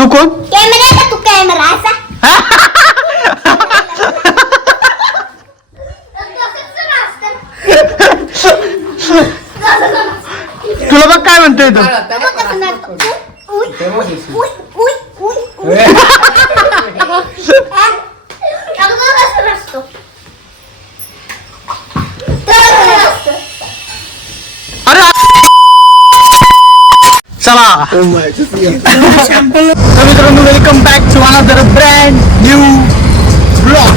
तू कोण? कॅमेरा का तू कॅमेरा असा तुला बघ काय म्हणतोय तो अरे चला तर मित्रांनो welcome back to another brand new blog.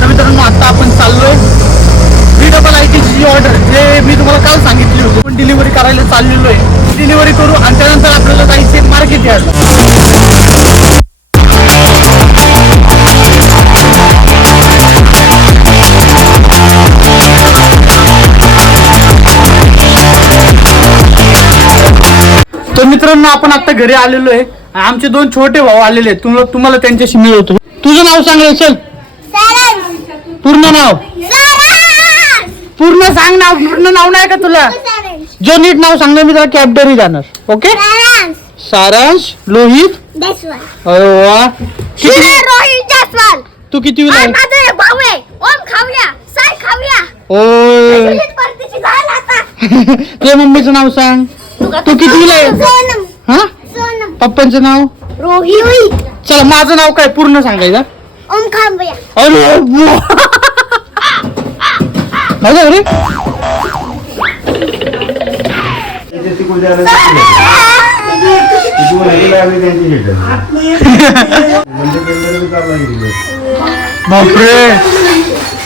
तर मित्रांनो आता आपण चाललोय VIIT ची ऑर्डर जे मी तुम्हाला काल सांगितली होती पण डिलिव्हरी करायला चाललेलो आहे. डिलिव्हरी करू आणि त्यानंतर आपल्याला जायचे मार्केट यार्डला. तर मित्रांनो आपण आता घरी आलेलो आहे. आमचे दोन छोटे भाऊ आलेले आहेत. तुम्हाला त्यांच्याशी मिळवतो. तुझं नाव सांग चल. पूर्ण नाव पूर्ण सांग. नाव पूर्ण नाव नाही का तुला? जो नीट नाव सांगलं मी त्याला कॅबडरी जाणार. ओके. सारांश लोहित अरे वा. रोहित जास्वाल. तू कितवीला आहे? माझे भाऊ आहे ओम खावल्या साई खावल्या. ओय परतीची झाल आता. तुझ्या मम्मीचं नाव सांग. तू कितवीला आहे? सोनम. हा सोनम. पप्पांचं नाव? रोहित. चला माझं नाव काय पूर्ण सांगायचं? ओम खावल्या. अरे माझं अरे बापरे.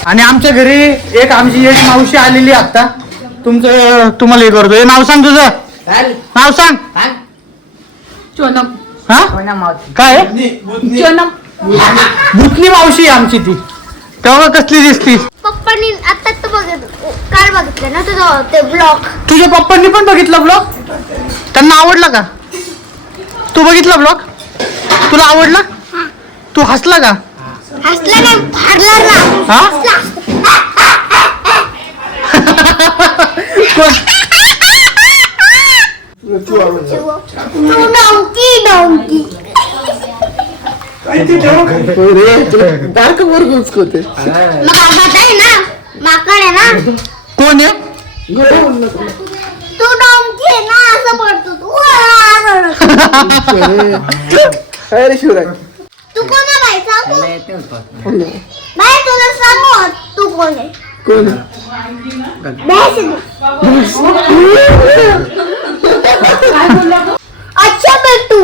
आणि आमच्या घरी एक आमची एक मावशी आलेली आता. तुम्हाला हे करतो. हे नाव सांग तुझं. नाव सांग. चोनम. हा काय? भूतनी मावशी आहे आमची ती. तेव्हा कसली दिसतीस? पप्पांनी आता काल बघितलं ना तुझं ते ब्लॉग. तुझ्या पप्पांनी पण बघितला ब्लॉग? त्यांना आवडला का? तू बघितला ब्लॉग? तुला आवडला? तू हसला का? हसला नाही फाडला ना. हा डोंकी डोंकी. माकड आहे ना. माकड आहे ना. कोण आहे? तू डोंकी आहे ना असं बोलतो तू. तू कोण आहे बाई सांगू? बाई तुला सांगू तू कोण आहे? अच्छा बेटू.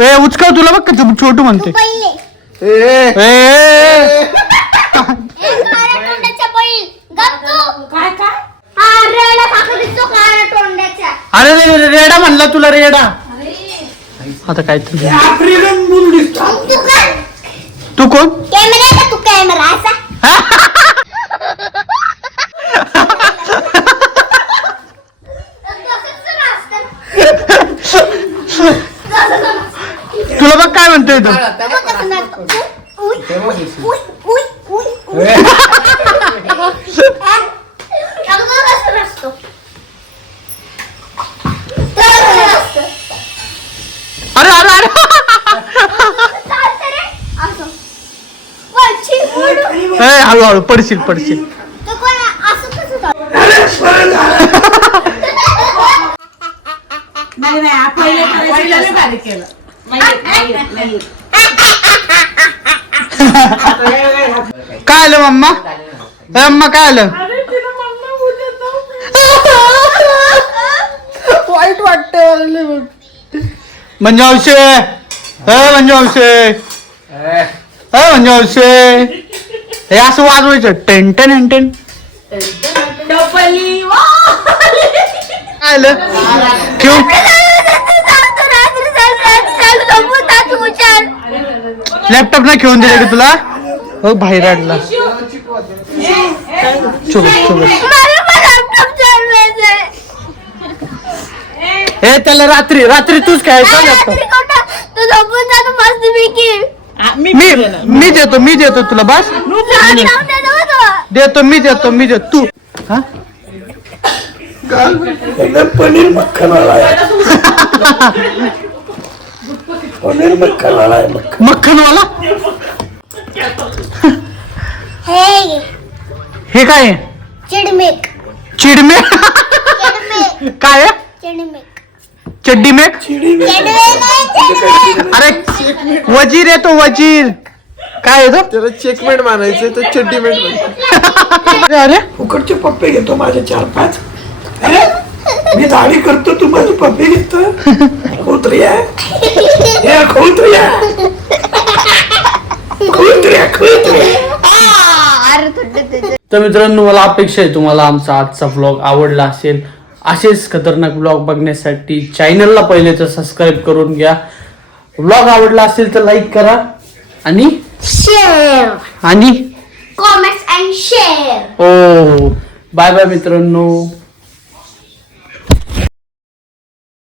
ए उचकाव तुला बघ का छोटू म्हणते. पहिले ए तोंडाच्या बैल गप तू. काय काय? हा रेडा साखर दिसतो काळ्या तोंडाच्या. अरे रेडा म्हणला तुला. रेडा आता काय तू काय? तू कोण? कॅमेरा का तू कॅमेरा असा तुला बघ काय म्हणतोय तू. अरे अरे अरे हळूहळू पडशील पडशील. काय आलं मम्मा? मम्मा काय आलं? वाईट वाटत म्हणजे औषे. म्हणजे औषे. म्हणजे औषे. हे असं वाजवायचं टेंटन एंटेन. काय आलं? ठेव. लॅपटॉप नाही घेऊन दिले की तुला? हो बाहेर आणला. हे त्याला रात्री रात्री तूच खेळायचं लॅपटॉप. मी देतो तुला. बस देतो. तू हा एकदम पनीर मक्खनवाला आहे. पनीर मक्खनवाला आहे. मक्खनवाला हे हे काय आहे? चिडमेक चिडमे चिडमेक काय आहे? चिडमेक चड्डी मेक चिडमे नाही चिडमेक. अरे वजीर आहे तो वजीर. काय आहे तो? त्याला चेकमेट मानायचं तर चड्डीमेट अरे अरे फुकटचे पप्पे घेतो माझे 4-5. मी दाढी करतो तू माझे पप्पे घेतो. खोत्रिया खोत्रिया खोत्रिया खोत्रिया. अरे थोडं तर मित्रांनो मला अपेक्षा आहे तुम्हाला आमचा आजचा व्लॉग आवडला असेल. असेच खतरनाक व्लॉग बघण्यासाठी चॅनलला पहिले तर सबस्क्राईब करून घ्या. व्लॉग आवडला असेल तर लाईक करा आणि शेअर आणि कॉमेंट्स अँड शेअर. हो बाय बाय मित्रांनो.